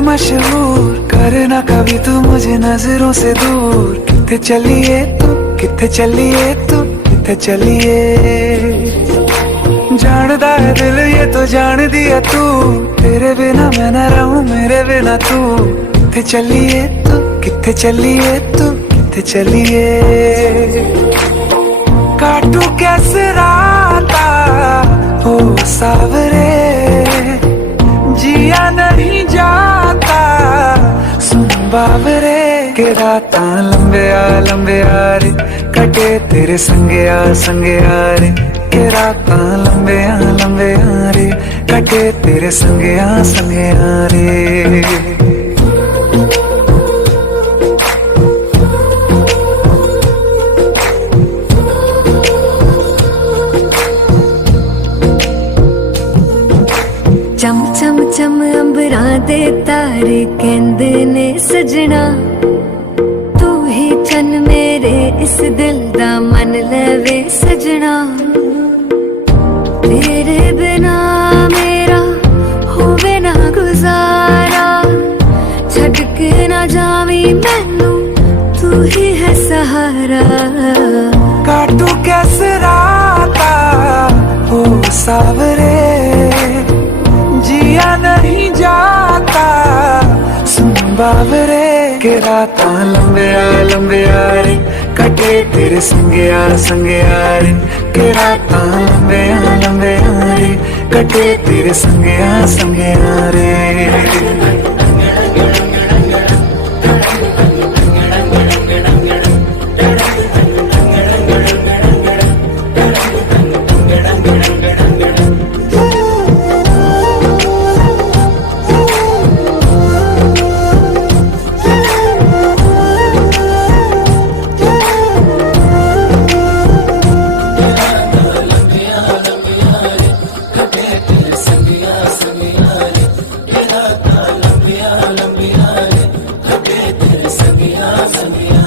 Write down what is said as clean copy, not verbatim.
मशहूर करना कभी तू मुझे नजरों से दूर। किथे चलिए तू, किथे चलिए तू, किथे चलिए। जानदा है दिल ये तो जान दिया तू, तेरे बिना मैं न रहूं मेरे बिना तू। किथे चलिए तू, किथे चलिए तू, किथे चलिए। काटू कैसे राता हो सावरे, जिया नहीं जाता सुन बाबरे। के राता लंबे आ रे, कटे तेरे संगे आ रे। के राता लंबे आ रे, कटे तेरे संगे आ रे। चम चम चम अंबरां दे तारे कहंदे ने सजना, तू ही चन मेरे इस दिल दा मन लवे सजना। तेरे बिना मेरा होवे ना गुजारा, छड़ के ना जावी मैनू तू ही है सहारा। काटू कैसे राता हो सावरे, जिया नहीं जाता सुन बाबरे। के राता लंबे आ रे, कटे तेरे संगे आ रे। के राता लंबे आ रे, कटे तेरे संगे आ रे। लंबिया रे, कटे तेरे संगिया संगिया।